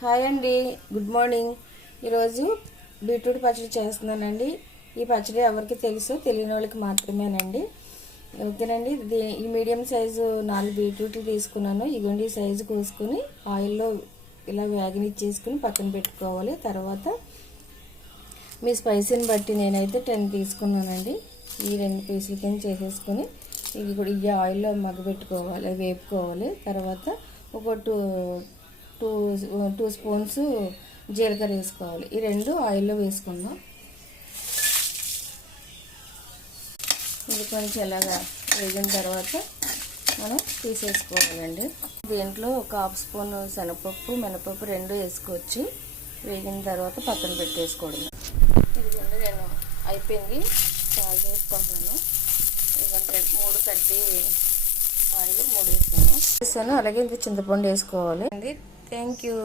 Hi అండి, good morning. ఈరోజు beetroot పచ్చడి చేస్తున్నానండి. ఈ పచ్చడి ఎవరికి తెలుసు, తెలియని వాళ్ళకి మాత్రమేనండి. ఓకేనండి. ఈ మీడియం సైజు 4 బీట్రూట్లు తీసుకున్నాను. ఇగోండి సైజు కోసుకుని ఆయిల్లో ఇలా వేగనిచ్చేసుకుని పక్కన పెట్టుకోవాలి. తర్వాత మీ స్పైసీని బట్టి నేనైతే 10 తీసుకున్నానండి. ఈ 2 పీసుల కింద చేసేసుకుని ఇవి కూడా ఈ ఆయిల్లో మగ్గబెట్టుకోవాలి, వేపుకోవాలి. తర్వాత ఒక టూ స్పూన్స్ జీలకర్ర వేసుకోవాలి. ఈ 2 ఆయిల్లో వేసుకుందాం. ఇది కొంచెం ఇలాగా వేగిన తర్వాత మనం తీసేసుకోవాలండి. దీంట్లో ఒక హాఫ్ స్పూన్ శనగపప్పు, మినపప్పు 2 వేసుకోవచ్చు. వేగిన తర్వాత పక్కన పెట్టేసుకోవడం. ఇదిగోండి నేను అయిపోయింది, చాలా వేసుకుంటున్నాను. ఇదిగోండి 3 కడ్డీ ఆయిల్ 3 వేసాను. అలాగే ఇంత చింతపండు వేసుకోవాలి. Thank you.